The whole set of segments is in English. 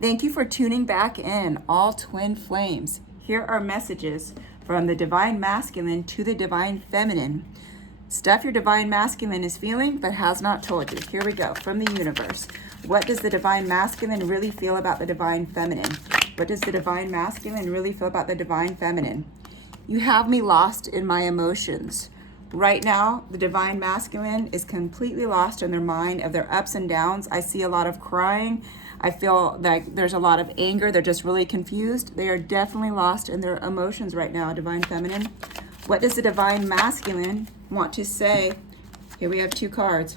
Thank you for tuning back in, all twin flames. Here are messages from the divine masculine to the divine feminine. Stuff your divine masculine is feeling but has not told you. Here we go, from the universe. What does the divine masculine really feel about the divine feminine? What does the divine masculine really feel about the divine feminine? You have me lost in my emotions. Right now, the divine masculine is completely lost in their mind of their ups and downs. I see a lot of crying. I feel like there's a lot of anger. They're just really confused. They are definitely lost in their emotions right now, divine feminine. What does the divine masculine want to say? Here we have two cards.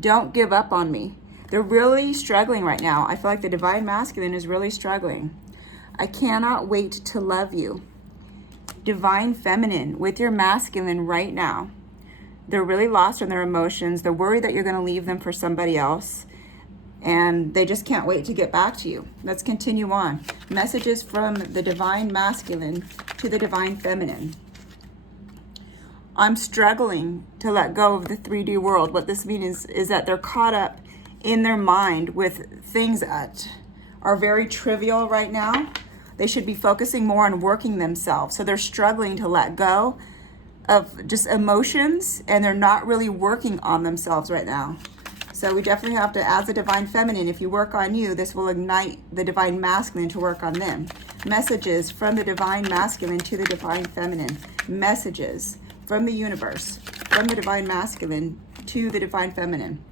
Don't give up on me. They're really struggling right now. I feel like the divine masculine is really struggling. I cannot wait to love you. Divine feminine, with your masculine right now. They're really lost in their emotions. They're worried that you're going to leave them for somebody else. And they just can't wait to get back to you. Let's continue on. Messages from the divine masculine to the divine feminine. I'm struggling to let go of the 3D world. What this means is that they're caught up in their mind with things that are very trivial right now. They should be focusing more on working themselves. So they're struggling to let go of just emotions, and they're not really working on themselves right now. So we definitely have to, as a divine feminine, if you work on you, this will ignite the divine masculine to work on them. Messages from the divine masculine to the divine feminine. Messages from the universe, from the divine masculine to the divine feminine.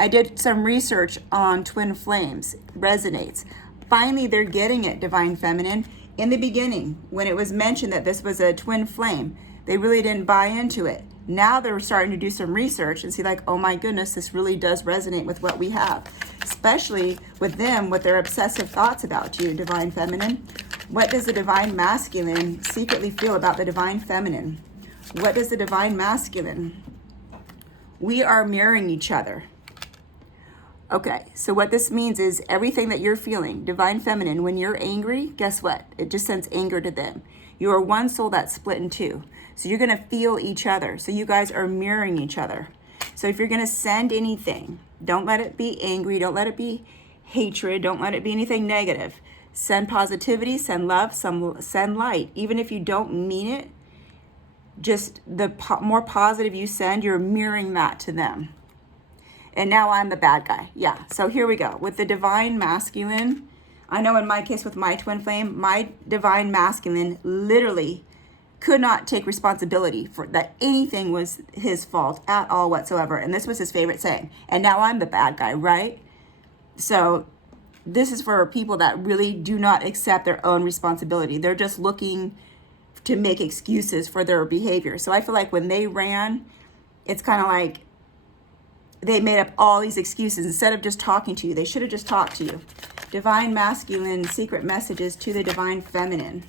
I did some research on twin flames. Resonates. Finally, they're getting it, divine feminine. In the beginning, when it was mentioned that this was a twin flame, they really didn't buy into it. Now they're starting to do some research and see like, oh my goodness, this really does resonate with what we have. Especially with them, with their obsessive thoughts about you, divine feminine. What does the divine masculine secretly feel about the divine feminine? What does the divine masculine? We are mirroring each other. Okay, so what this means is everything that you're feeling, divine feminine, when you're angry, guess what? It just sends anger to them. You are one soul that's split in two. So you're going to feel each other. So you guys are mirroring each other. So if you're going to send anything, don't let it be angry. Don't let it be hatred. Don't let it be anything negative. Send positivity, send love, send light. Even if you don't mean it, just the more positive you send, you're mirroring that to them. And now I'm the bad guy. Yeah, so here we go. With the divine masculine, I know in my case with my twin flame, my divine masculine literally could not take responsibility for that anything was his fault at all whatsoever. And this was his favorite saying. And now I'm the bad guy, right? So this is for people that really do not accept their own responsibility. They're just looking to make excuses for their behavior. So I feel like when they ran, it's kind of like they made up all these excuses instead of just talking to you. They should have just talked to you. Divine masculine secret messages to the divine feminine.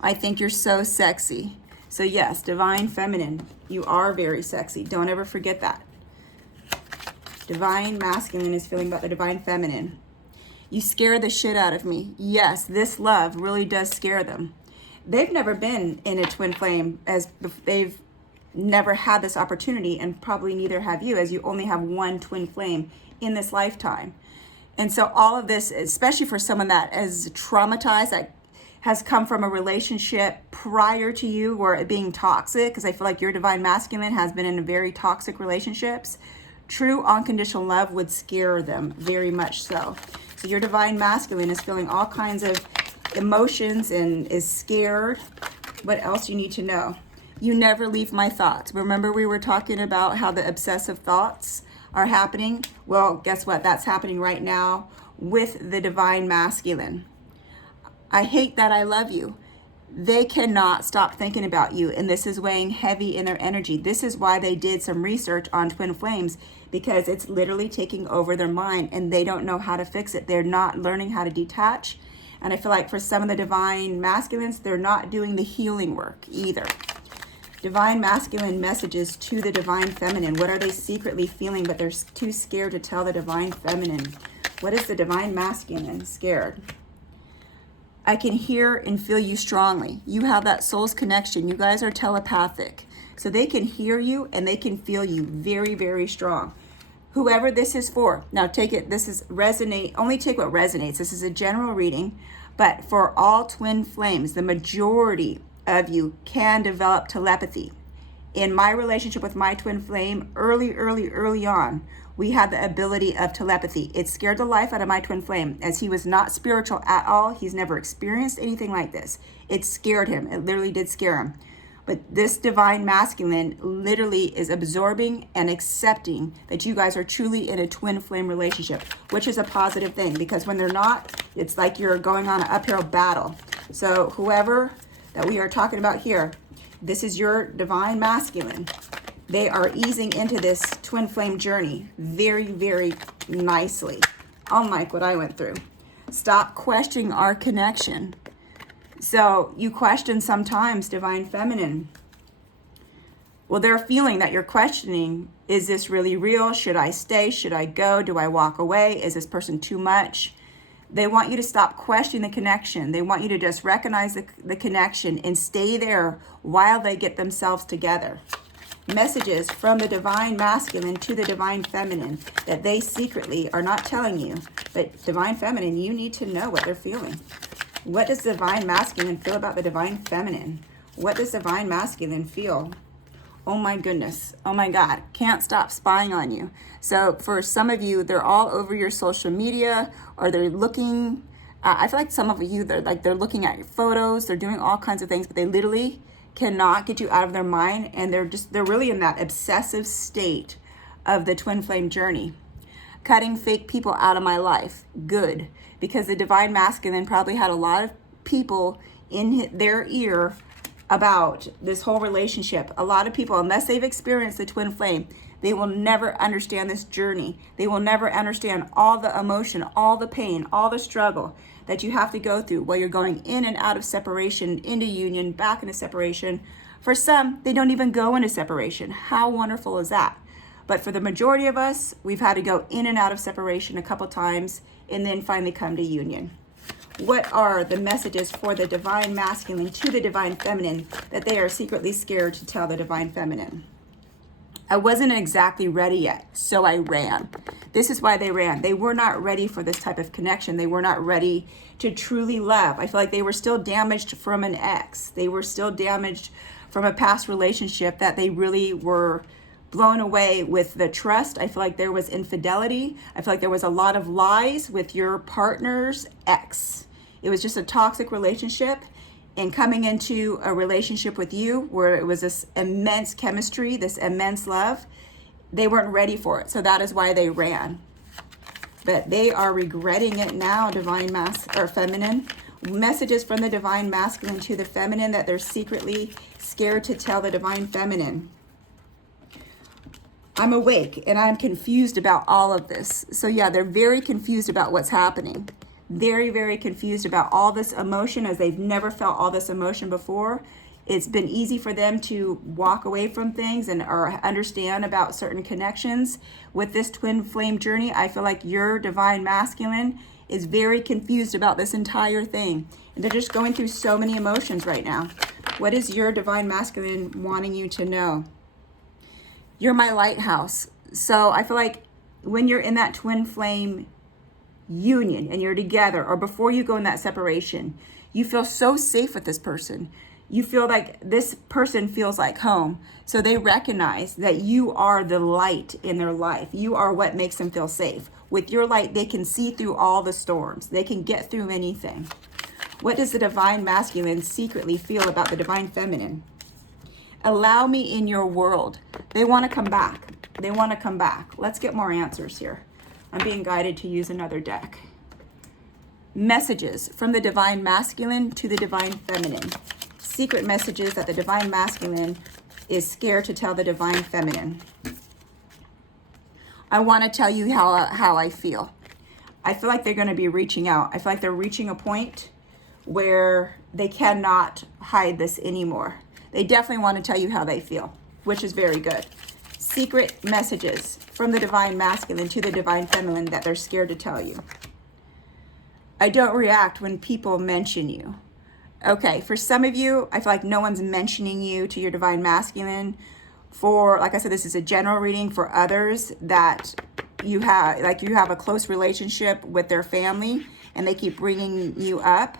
I think you're so sexy. So yes, divine feminine, you are very sexy. Don't ever forget that. Divine masculine is feeling about the divine feminine. You scare the shit out of me. Yes, this love really does scare them. They've never been in a twin flame, as they've never had this opportunity, and probably neither have you, as you only have one twin flame in this lifetime. And so all of this, especially for someone that is traumatized, that has come from a relationship prior to you where it being toxic, because I feel like your divine masculine has been in very toxic relationships, true unconditional love would scare them very much so. So your divine masculine is feeling all kinds of emotions and is scared. What else you need to know? You never leave my thoughts. Remember we were talking about how the obsessive thoughts are happening? Well, guess what? That's happening right now with the divine masculine. I hate that I love you. They cannot stop thinking about you, and this is weighing heavy in their energy. This is why they did some research on twin flames, because it's literally taking over their mind and they don't know how to fix it. They're not learning how to detach. And I feel like for some of the divine masculines, they're not doing the healing work either. Divine masculine messages to the divine feminine. What are they secretly feeling, but they're too scared to tell the divine feminine? What is the divine masculine scared? I can hear and feel you strongly. You have that soul's connection. You guys are telepathic. So they can hear you and they can feel you very, very strong. Whoever this is for, now take it, this is resonate, only take what resonates. This is a general reading, but for all twin flames, the majority of you can develop telepathy. In my relationship with my twin flame, early on, we had the ability of telepathy. It scared the life out of my twin flame, as he was not spiritual at all. He's never experienced anything like this. It scared him. It literally did scare him. But this divine masculine literally is absorbing and accepting that you guys are truly in a twin flame relationship, which is a positive thing, because when they're not, it's like you're going on an uphill battle. So whoever that we are talking about here, this is your divine masculine. They are easing into this twin flame journey very nicely. Unlike what I went through. Stop questioning our connection. So you question sometimes, divine feminine. Well, they're feeling that you're questioning, is this really real? Should I stay? Should I go? Do I walk away? Is this person too much? They want you to stop questioning the connection. They want you to just recognize the connection and stay there while they get themselves together. Messages from the divine masculine to the divine feminine that they secretly are not telling you. But divine feminine, you need to know what they're feeling. What does divine masculine feel about the divine feminine? What does divine masculine feel? Oh my goodness. Oh my God. Can't stop spying on you. So for some of you, they're all over your social media, or they're looking. I feel like some of you, they're looking at your photos. They're doing all kinds of things, but they literally cannot get you out of their mind. And they're really in that obsessive state of the twin flame journey. Cutting fake people out of my life. Good. Because the divine masculine probably had a lot of people in their ear about this whole relationship. A lot of people, unless they've experienced the twin flame, they will never understand this journey. They will never understand all the emotion, all the pain, all the struggle that you have to go through while you're going in and out of separation, into union, back into separation. For some, they don't even go into separation. How wonderful is that? But for the majority of us, we've had to go in and out of separation a couple times and then finally come to union. What are the messages for the divine masculine to the divine feminine that they are secretly scared to tell the divine feminine? I wasn't exactly ready yet, so I ran. This is why they ran. They were not ready for this type of connection. They were not ready to truly love. I feel like they were still damaged from an ex. They were still damaged from a past relationship that they really were blown away with the trust. I feel like there was infidelity. I feel like there was a lot of lies with your partner's ex. It was just a toxic relationship, and coming into a relationship with you where it was this immense chemistry, this immense love, they weren't ready for it. So that is why they ran. But they are regretting it now, divine feminine. Messages from the divine masculine to the feminine that they're secretly scared to tell the divine feminine. I'm awake and I'm confused about all of this. So yeah, they're very confused about what's happening. Very confused about all this emotion, as they've never felt all this emotion before. It's been easy for them to walk away from things or understand about certain connections. With this twin flame journey, I feel like your divine masculine is very confused about this entire thing. And they're just going through so many emotions right now. What is your divine masculine wanting you to know? You're my lighthouse. So I feel like when you're in that twin flame union and you're together, or before you go in that separation, you feel so safe with this person. You feel like this person feels like home. So they recognize that you are the light in their life. You are what makes them feel safe. With your light, they can see through all the storms. They can get through anything. What does the divine masculine secretly feel about the divine feminine? Allow me in your world. They want to come back. They want to come back. Let's get more answers here. I'm being guided to use another deck. Messages from the divine masculine to the divine feminine. Secret messages that the divine masculine is scared to tell the divine feminine. I want to tell you how I feel. I feel like they're going to be reaching out. I feel like they're reaching a point where they cannot hide this anymore. They definitely want to tell you how they feel, which is very good. Secret messages from the divine masculine to the divine feminine that they're scared to tell you. I don't react when people mention you. Okay, for some of you, I feel like no one's mentioning you to your divine masculine. For, like I said, this is a general reading. For others, that you have a close relationship with their family and they keep bringing you up,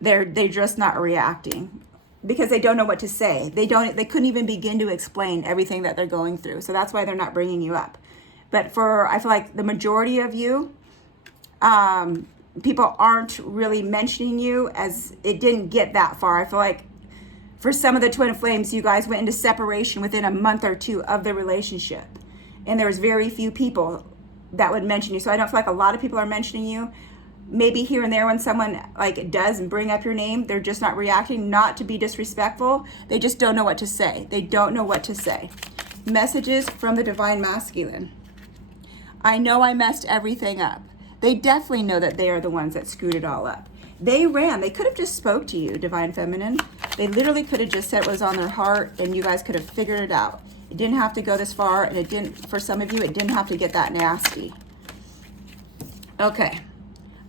they're just not reacting because they don't know what to say. They couldn't even begin to explain everything that they're going through. So that's why they're not bringing you up. But I feel like the majority of you, people aren't really mentioning you, as it didn't get that far. I feel like for some of the twin flames, you guys went into separation within a month or two of the relationship. And there's very few people that would mention you. So I don't feel like a lot of people are mentioning you. Maybe here and there when someone like does bring up your name, they're just not reacting, not to be disrespectful. They just don't know what to say. They don't know what to say. Messages from the Divine Masculine. I know I messed everything up. They definitely know that they are the ones that screwed it all up. They ran. They could have just spoke to you, Divine Feminine. They literally could have just said what was on their heart and you guys could have figured it out. It didn't have to go this far, and it didn't, for some of you, it didn't have to get that nasty. Okay.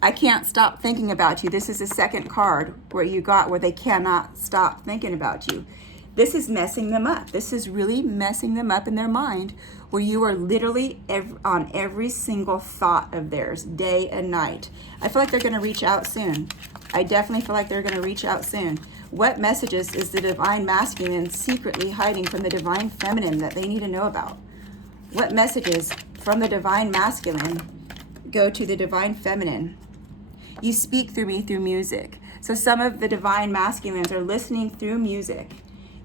I can't stop thinking about you. This is the second card where they cannot stop thinking about you. This is messing them up. This is really messing them up in their mind, where you are literally on every single thought of theirs, day and night. I feel like they're going to reach out soon. I definitely feel like they're going to reach out soon. What messages is the Divine Masculine secretly hiding from the Divine Feminine that they need to know about? What messages from the Divine Masculine go to the Divine Feminine? You speak through me through music. So some of the Divine Masculines are listening through music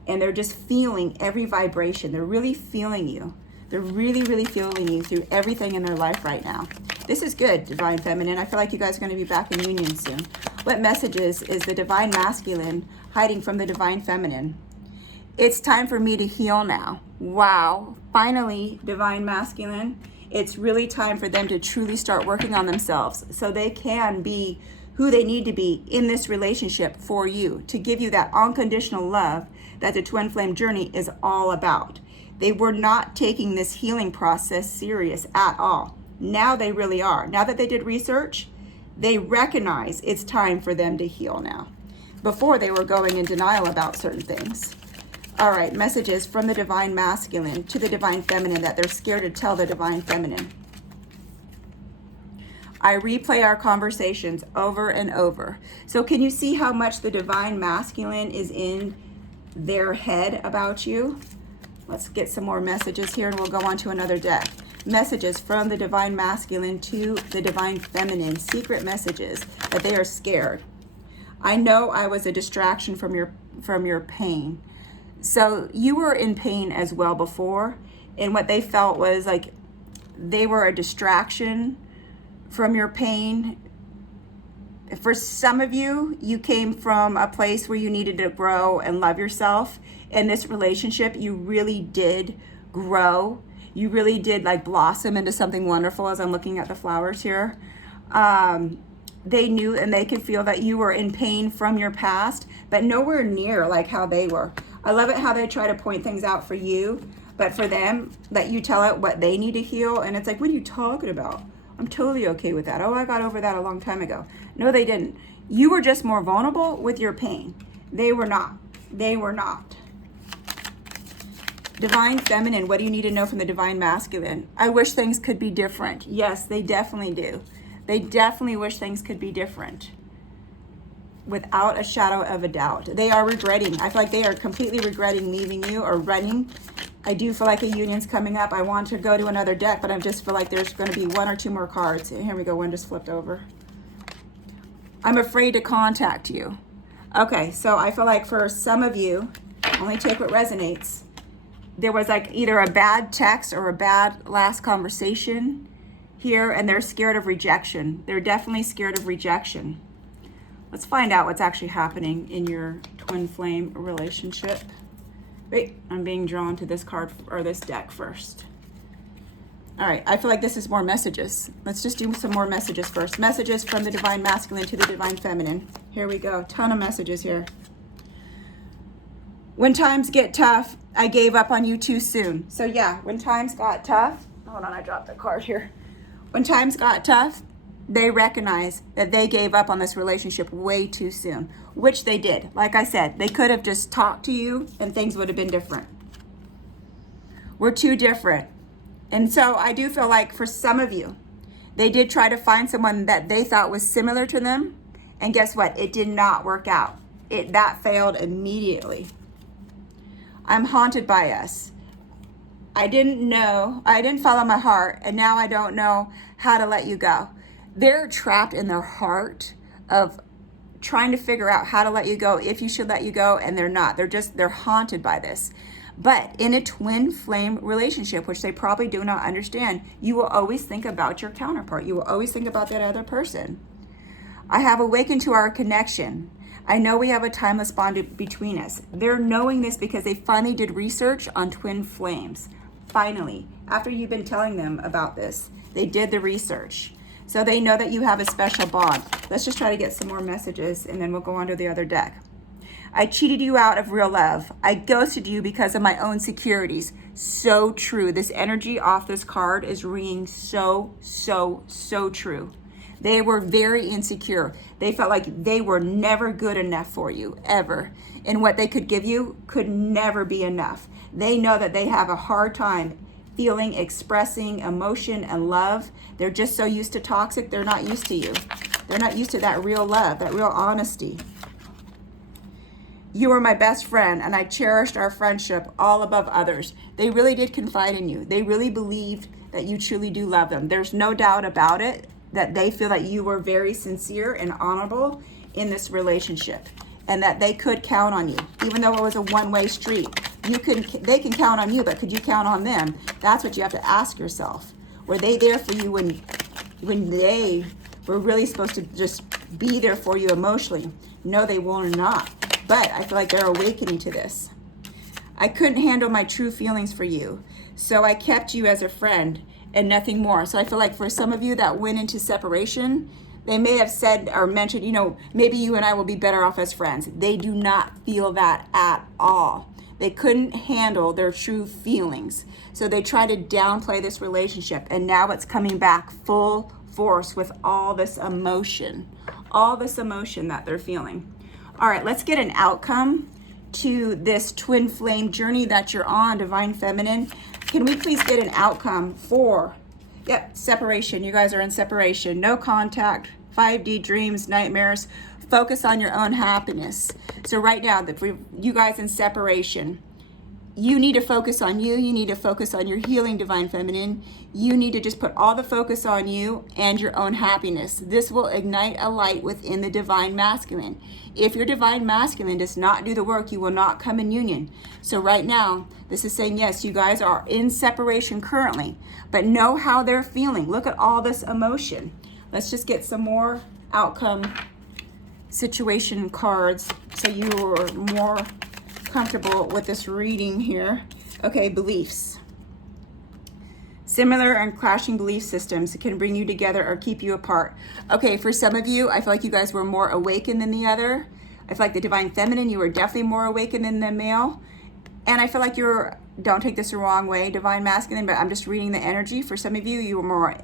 and they're just feeling every vibration. They're really feeling you. They're really, really feeling you through everything in their life right now. This is good, Divine Feminine. I feel like you guys are going to be back in union soon. What messages is the Divine Masculine hiding from the Divine Feminine? It's time for me to heal now. Wow. Finally, Divine Masculine, it's really time for them to truly start working on themselves so they can be who they need to be in this relationship for you, to give you that unconditional love that the twin flame journey is all about. They were not taking this healing process serious at all. Now they really are. Now that they did research, they recognize it's time for them to heal now. Before, they were going in denial about certain things. All right, messages from the Divine Masculine to the Divine Feminine that they're scared to tell the Divine Feminine. I replay our conversations over and over. So can you see how much the Divine Masculine is in their head about you? Let's get some more messages here and we'll go on to another deck. Messages from the Divine Masculine to the Divine Feminine. Secret messages that they are scared. I know I was a distraction from your pain. So you were in pain as well before, and what they felt was like they were a distraction from your pain. For some of you, you came from a place where you needed to grow and love yourself. In this relationship, you really did grow. You really did like blossom into something wonderful, as I'm looking at the flowers here. They knew and they could feel that you were in pain from your past, but nowhere near like how they were. I love it how they try to point things out for you, but for them, that you tell it what they need to heal. And it's like, what are you talking about? I'm totally okay with that. Oh, I got over that a long time ago. No, they didn't. You were just more vulnerable with your pain. They were not. They were not. Divine Feminine, what do you need to know from the Divine Masculine? I wish things could be different. Yes, they definitely do. They definitely wish things could be different. Without a shadow of a doubt. They are regretting. I feel like they are completely regretting leaving you or running. I do feel like a union's coming up. I want to go to another deck, but I just feel like there's going to be one or two more cards. Here we go. One just flipped over. I'm afraid to contact you. Okay, so I feel like for some of you, only take what resonates. There was like either a bad text or a bad last conversation here, and they're scared of rejection. They're definitely scared of rejection. Let's find out what's actually happening in your twin flame relationship. Wait, I'm being drawn to this card or this deck first. All right, I feel like this is more messages. Let's just do some more messages first. Messages from the Divine Masculine to the Divine Feminine. Here we go, ton of messages here. When times get tough, I gave up on you too soon. So yeah, when times got tough, hold on, I dropped the card here. When times got tough, they recognize that they gave up on this relationship way too soon, which they did. Like I said, they could have just talked to you and things would have been different. We're too different. And so I do feel like for some of you, they did try to find someone that they thought was similar to them. And guess what? It did not work out. That failed immediately. I'm haunted by us. I didn't follow my heart, and now I don't know how to let you go. They're trapped in their heart of trying to figure out how to let you go, if you should let you go, and they're not. They're haunted by this. But in a twin flame relationship, which they probably do not understand, you will always think about your counterpart. You will always think about that other person. I have awakened to our connection. I know we have a timeless bond between us. They're knowing this because they finally did research on twin flames. Finally, after you've been telling them about this, they did the research. So they know that you have a special bond. Let's just try to get some more messages, and then we'll go on to the other deck. I cheated you out of real love. I ghosted you because of my own securities. So true. This energy off this card is ringing so true. They were very insecure. They felt like they were never good enough for you, ever. And what they could give you could never be enough. They know that they have a hard time feeling, expressing emotion and love. They're just so used to toxic, they're not used to you. They're not used to that real love, that real honesty. You were my best friend, and I cherished our friendship all above others. They really did confide in you. They really believed that you truly do love them. There's no doubt about it that they feel that you were very sincere and honorable in this relationship, and that they could count on you, even though it was a one-way street. They can count on you, but could you count on them? That's what you have to ask yourself. Were they there for you when they were really supposed to just be there for you emotionally? No, they will not. But I feel like they're awakening to this. I couldn't handle my true feelings for you, so I kept you as a friend and nothing more. So I feel like for some of you that went into separation, they may have said or mentioned, maybe you and I will be better off as friends. They do not feel that at all. They couldn't handle their true feelings. So they tried to downplay this relationship, and now it's coming back full force with all this emotion that they're feeling. All right, let's get an outcome to this twin flame journey that you're on, Divine Feminine. Can we please get an outcome for, separation. You guys are in separation. No contact, 5D dreams, nightmares. Focus on your own happiness. So right now, for you guys in separation, you need to focus on you. You need to focus on your healing, Divine Feminine. You need to just put all the focus on you and your own happiness. This will ignite a light within the Divine Masculine. If your Divine Masculine does not do the work, you will not come in union. So right now, this is saying, yes, you guys are in separation currently, but know how they're feeling. Look at all this emotion. Let's just get some more outcome situation cards so you are more comfortable with this reading here. Okay, beliefs. Similar and clashing belief systems can bring you together or keep you apart. Okay, for some of you, I feel like you guys were more awakened than the other. I feel like the Divine Feminine, you were definitely more awakened than the male. And I feel like don't take this the wrong way, Divine Masculine, but I'm just reading the energy. For some of you, you were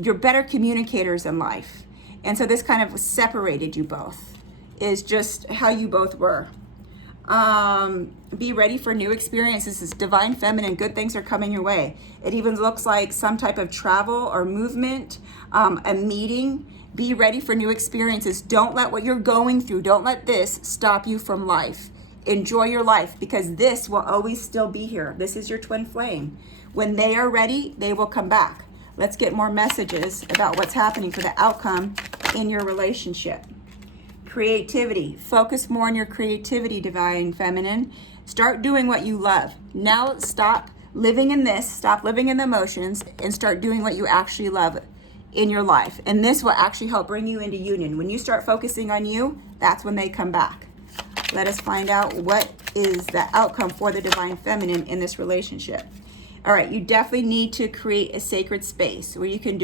you're better communicators in life. And so this kind of separated you both, is just how you both were. Be ready for new experiences. This is Divine Feminine. Good things are coming your way. It even looks like some type of travel or movement, a meeting. Be ready for new experiences. Don't let what you're going through, don't let this stop you from life. Enjoy your life, because this will always still be here. This is your twin flame. When they are ready, they will come back. Let's get more messages about what's happening for the outcome in your relationship. Creativity. Focus more on your creativity, Divine Feminine. Start doing what you love. Now stop living in this, stop living in the emotions, and start doing what you actually love in your life. And this will actually help bring you into union. When you start focusing on you, that's when they come back. Let us find out what is the outcome for the Divine Feminine in this relationship. All right, you definitely need to create a sacred space where you can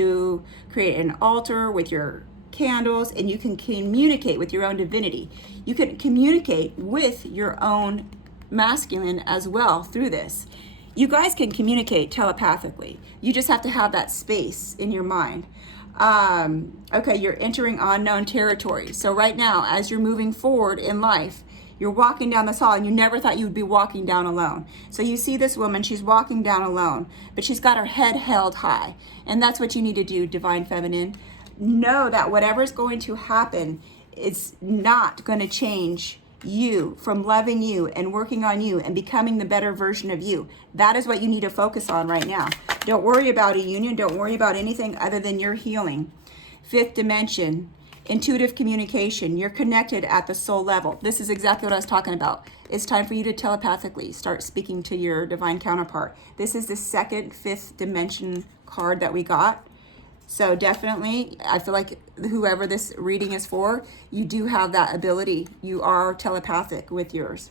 create an altar with your candles, and you can communicate with your own divinity. You can communicate with your own masculine as well through this. You guys can communicate telepathically. You just have to have that space in your mind. Okay, you're entering unknown territory. So right now, as you're moving forward in life, You're walking down this hall and you never thought you would be walking down alone. So you see this woman, she's walking down alone, but she's got her head held high. And that's what you need to do, Divine Feminine. Know that whatever's going to happen, it's not going to change you from loving you and working on you and becoming the better version of you. That is what you need to focus on right now. Don't worry about a union. Don't worry about anything other than your healing. Fifth dimension, intuitive communication. You're connected at the soul level. This is exactly what I was talking about. It's time for you to telepathically start speaking to your divine counterpart. This is the second fifth dimension card that we got. So definitely, I feel like whoever this reading is for, you do have that ability. You are telepathic with yours.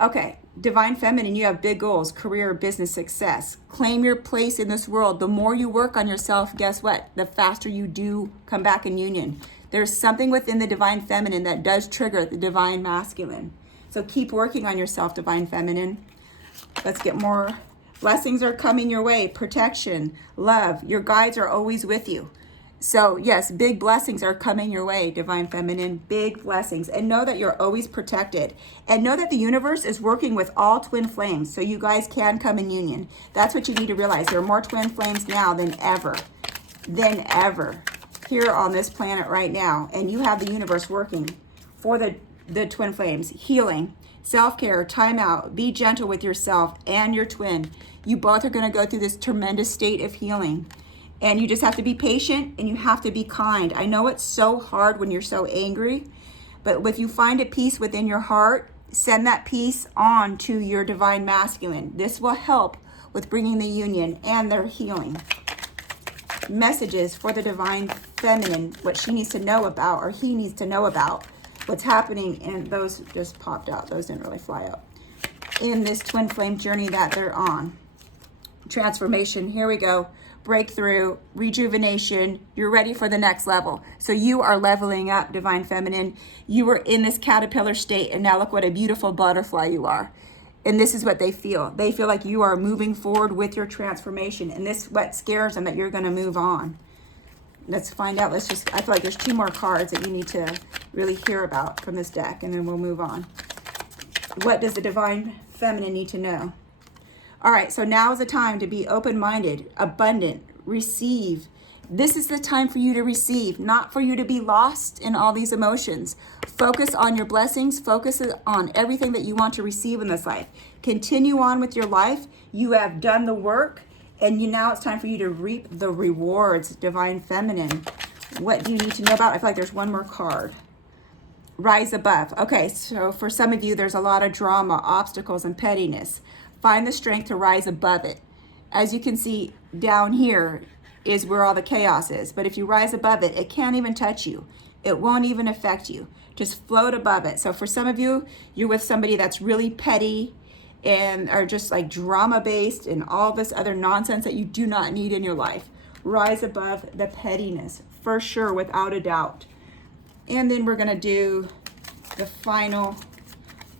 Okay, Divine Feminine, you have big goals, career, business, success. Claim your place in this world. The more you work on yourself, guess what? The faster you do come back in union. There's something within the Divine Feminine that does trigger the Divine Masculine. So keep working on yourself, Divine Feminine. Let's get more. Blessings are coming your way. Protection, love. Your guides are always with you. So yes, big blessings are coming your way, Divine Feminine. Big blessings. And know that you're always protected. And know that the universe is working with all twin flames. So you guys can come in union. That's what you need to realize. There are more twin flames now than ever. Here on this planet right now. And you have the universe working for the twin flames. Healing, self-care, time out, be gentle with yourself and your twin. You both are going to go through this tremendous state of healing. And you just have to be patient and you have to be kind. I know it's so hard when you're so angry, but if you find a peace within your heart, send that peace on to your Divine Masculine. This will help with bringing the union and their healing. Messages for the Divine Feminine, what she needs to know about, or he needs to know about what's happening. And those just popped out. Those didn't really fly out. In this twin flame journey that they're on. Transformation. Here we go. Breakthrough, rejuvenation. You're ready for the next level. So you are leveling up, Divine Feminine. You were in this caterpillar state, and now look what a beautiful butterfly you are. And this is what they feel. They feel like you are moving forward with your transformation. And this what scares them, that you're going to move on. Let's find out. I feel like there's 2 more cards that you need to really hear about from this deck, and then we'll move on. What does the Divine Feminine need to know? All right, so now is the time to be open-minded, abundant, receive. This is the time for you to receive, not for you to be lost in all these emotions. Focus on your blessings. Focus on everything that you want to receive in this life. Continue on with your life. You have done the work, and now it's time for you to reap the rewards, Divine Feminine. What do you need to know about? I feel like there's 1 more card. Rise above. Okay, so for some of you, there's a lot of drama, obstacles, and pettiness. Find the strength to rise above it. As you can see down here is where all the chaos is. But if you rise above it, it can't even touch you. It won't even affect you. Just float above it. So for some of you, you're with somebody that's really petty and are just like drama based and all this other nonsense that you do not need in your life. Rise above the pettiness, for sure, without a doubt. And then we're going to do the final.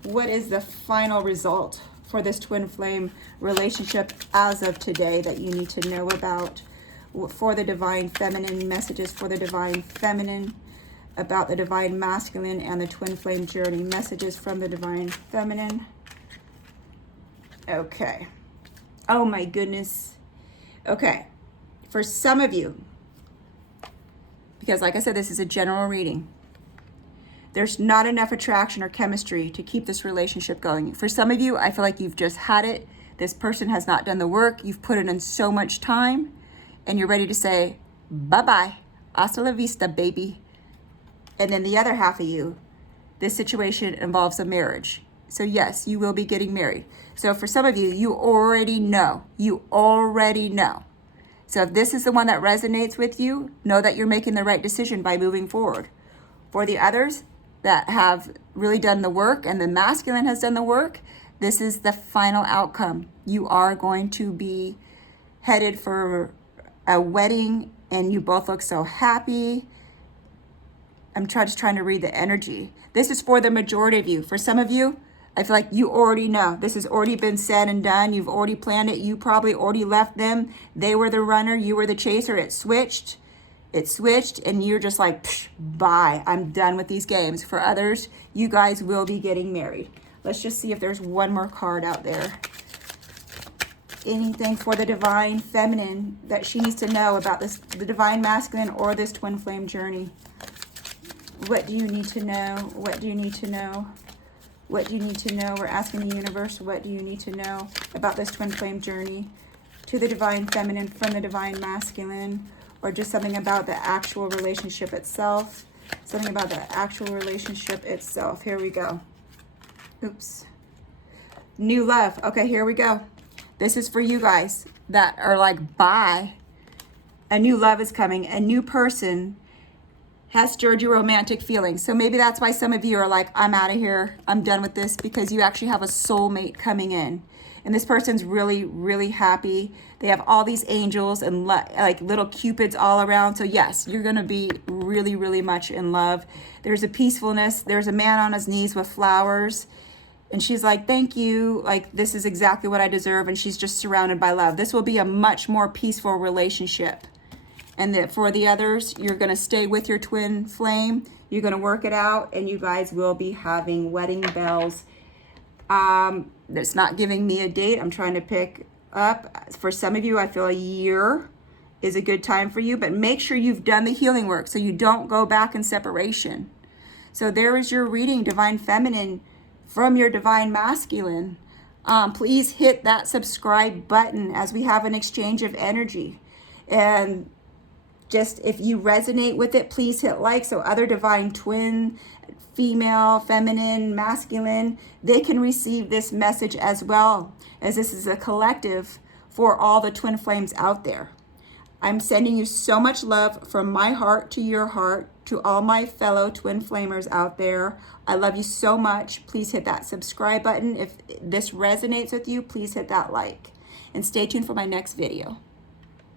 What is the final result for this twin flame relationship as of today that you need to know about? For the Divine Feminine, messages for the Divine Feminine about the Divine Masculine and the twin flame journey. Messages from the Divine Feminine. Okay. Oh my goodness. Okay. For some of you, because like I said, this is a general reading, there's not enough attraction or chemistry to keep this relationship going. For some of you, I feel like you've just had it. This person has not done the work. You've put it in so much time, and you're ready to say, bye-bye. Hasta la vista, baby. And then the other half of you, this situation involves a marriage. So yes, you will be getting married. So for some of you, you already know. You already know. So if this is the one that resonates with you, know that you're making the right decision by moving forward. For the others that have really done the work and the masculine has done the work, this is the final outcome. You are going to be headed for a wedding and you both look so happy. I'm just trying to read the energy. This is for the majority of you. For some of you, I feel like you already know. This has already been said and done. You've already planned it. You probably already left them. They were the runner. You were the chaser. It switched. It switched and you're just like, psh, bye, I'm done with these games. For others, you guys will be getting married. Let's just see if there's one more card out there. Anything for the divine feminine that she needs to know about this, the divine masculine or this twin flame journey. What do you need to know? What do you need to know? What do you need to know? We're asking the universe, what do you need to know about this twin flame journey? To the divine feminine from the divine masculine, or just something about the actual relationship itself. Something about the actual relationship itself. Here we go. Oops. New love. Okay, here we go. This is for you guys that are like, bye. A new love is coming. A new person has stirred your romantic feelings. So maybe that's why some of you are like, I'm out of here. I'm done with this, because you actually have a soulmate coming in. And this person's really, really happy. They have all these angels and like little cupids all around. So yes, you're going to be really, really much in love. There's a peacefulness. There's a man on his knees with flowers. And she's like, thank you. Like, this is exactly what I deserve. And she's just surrounded by love. This will be a much more peaceful relationship. And that for the others, you're going to stay with your twin flame. You're going to work it out. And you guys will be having wedding bells. It's not giving me a date. I'm trying to pick up. For some of you, I feel a year is a good time for you. But make sure you've done the healing work so you don't go back in separation. So there is your reading, Divine Feminine, from your divine masculine. Please hit that subscribe button as we have an exchange of energy. And just if you resonate with it, please hit like so other divine twin, female, feminine, masculine, they can receive this message as well, as this is a collective for all the twin flames out there. I'm sending you so much love from my heart to your heart, to all my fellow twin flamers out there. I love you so much. Please hit that subscribe button. If this resonates with you, please hit that like. And stay tuned for my next video.